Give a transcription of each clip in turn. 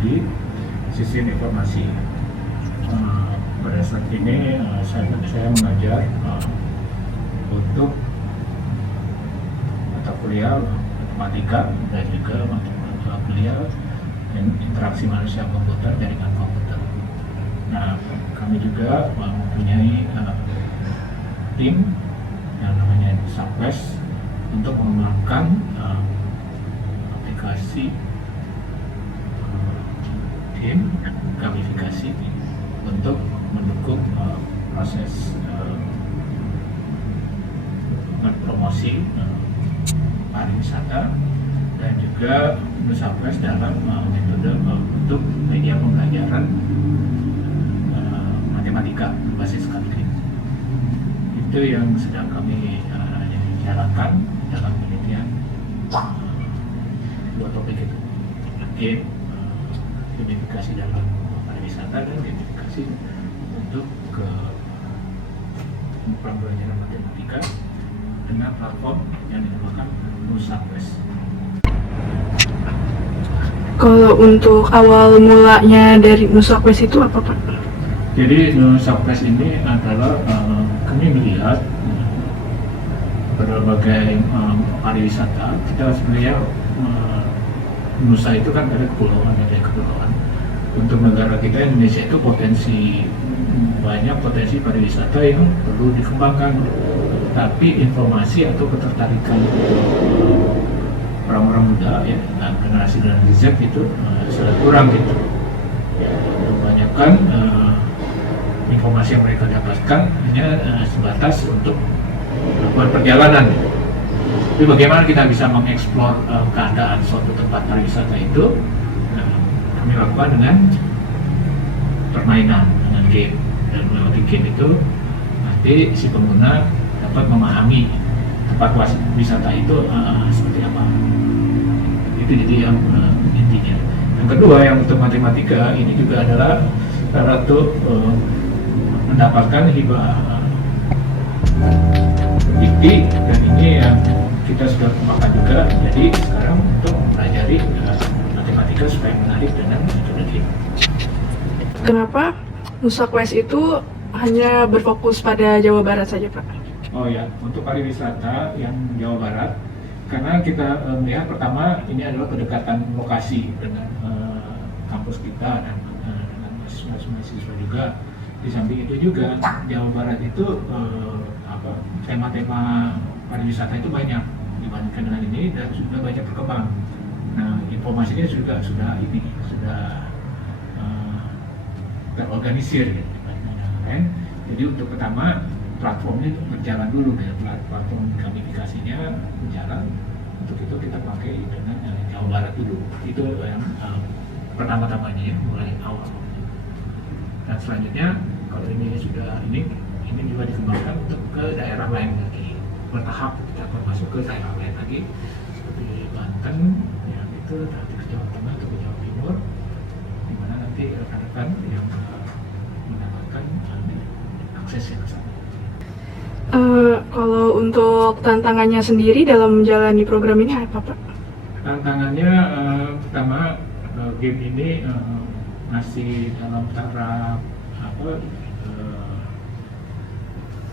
di sistem informasi. Pada saat ini saya mengajar untuk mata kuliah matematika dan juga mata kuliah interaksi manusia komputer, jaringan komputer. Nah, kami juga mempunyai tim yang namanya Subquest untuk mengembangkan aplikasi tim gamifikasi untuk mendukung proses promosi pariwisata dan juga Subquest dalam metode untuk media pembelajaran matematika berbasis kalkulus. Itu yang sedang kami jalankan dalam penelitian dua topik itu, gamifikasi dalam pariwisata dan gamifikasi untuk ke pembelajaran matematika dengan platform yang dinamakan Subquest. Kalau untuk awal mulanya dari Subquest itu apa, Pak? Jadi Subquest ini adalah kami melihat berbagai pariwisata. Kita sebenarnya Nusa itu kan ada kepulauan. Untuk negara kita Indonesia itu banyak potensi pariwisata yang perlu dikembangkan. Tapi informasi atau ketertarikan orang-orang muda ya, generasi Z itu sangat kurang gitu. Kebanyakan informasi yang mereka dapatkan hanya sebatas untuk melakukan perjalanan. Tapi bagaimana kita bisa mengeksplor keadaan suatu tempat pariwisata itu? Kami lakukan dengan permainan, dengan game. Dan melalui game itu nanti si pengguna dapat memahami tempat wisata itu seperti apa. Itu jadi yang intinya. Yang kedua, yang untuk matematika ini juga adalah cara untuk mendapatkan hibah dikti, dan ini yang kita sudah kembangkan juga. Jadi sekarang untuk mempelajari matematika supaya menarik dengan metode game. Kenapa Subquest itu hanya berfokus pada Jawa Barat saja, Pak? Oh ya, untuk pariwisata yang Jawa Barat, karena kita melihat pertama ini adalah kedekatan lokasi dengan kampus kita dan dengan mahasiswa juga. Di samping itu juga Jawa Barat itu tema-tema pariwisata itu banyak dibandingkan dengan ini dan sudah banyak berkembang. Nah, informasinya juga sudah terorganisir gitu, dibandingkan dengan lain. Jadi untuk pertama platformnya berjalan dulu, ya, platform gamifikasinya berjalan. Untuk itu kita pakai dengan Jawa Barat dulu. Itu yang pertama-tamanya ya, mulai awal. Dan selanjutnya kalau ini sudah ini juga dikembangkan untuk ke daerah lain lagi, bertahap kita akan masuk ke daerah lain lagi seperti Banten, yang itu nanti ke Jawa Tengah atau ke Jawa Timur, di mana nanti rekan-rekan yang mendapatkan akses yang sama. Kalau untuk tantangannya sendiri dalam menjalani program ini apa, Pak? Tantangannya pertama, game ini masih dalam taraf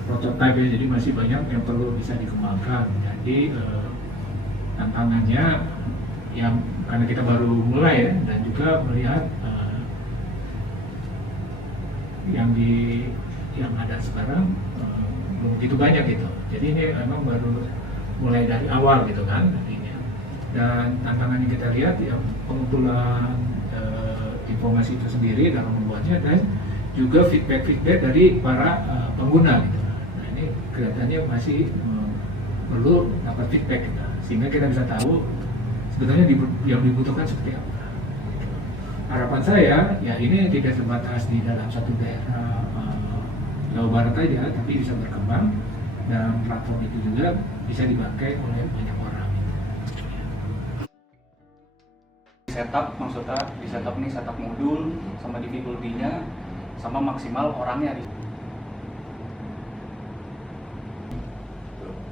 prototipe ya, jadi masih banyak yang perlu bisa dikembangkan. Jadi tantangannya yang karena kita baru mulai ya, dan juga melihat yang ada sekarang belum begitu banyak gitu. Jadi ini memang baru mulai dari awal gitu kan nantinya. Dan tantangan yang kita lihat ya pengumpulan informasi itu sendiri dalam membuatnya, dan juga feedback dari para pengguna gitu. Nah, ini kelihatannya masih perlu dapat feedback gitu, sehingga kita bisa tahu sebetulnya yang dibutuhkan seperti apa. Harapan saya ya ini tidak sebatas di dalam satu daerah Jawa Barat aja, tapi bisa berkembang dan platform itu juga bisa dipakai oleh banyak orang. Setup, maksudnya di setup nih, setup modul sama difficulty-nya sama maksimal orangnya.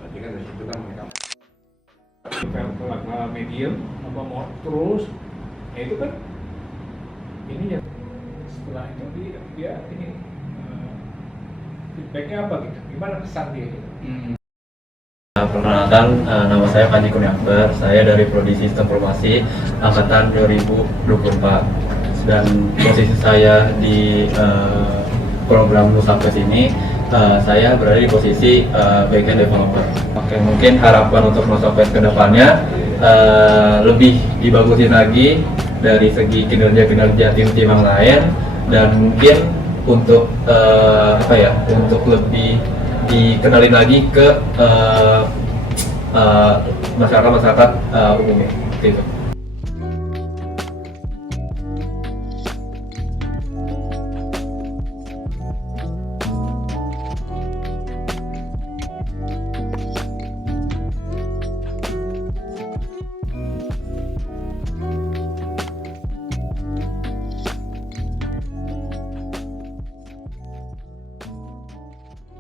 Tadi kan dari situ kan mereka medium apa mau terus, ya itu kan ini ya setelah itu dia ini feedbacknya apa gitu, gimana kesan dia gitu. Perkenalkan, nama saya Panji Kurniakbar, saya dari Prodi Sistem Informasi Angkatan 2024 dan posisi saya di program Nusapes ini, saya berada di posisi backend developer. Oke, mungkin harapan untuk Nusapes ke depannya lebih dibagusin lagi dari segi kinerja-kinerja tim-tim yang lain, dan mungkin untuk untuk lebih dikenalin lagi ke masyarakat umumnya gitu.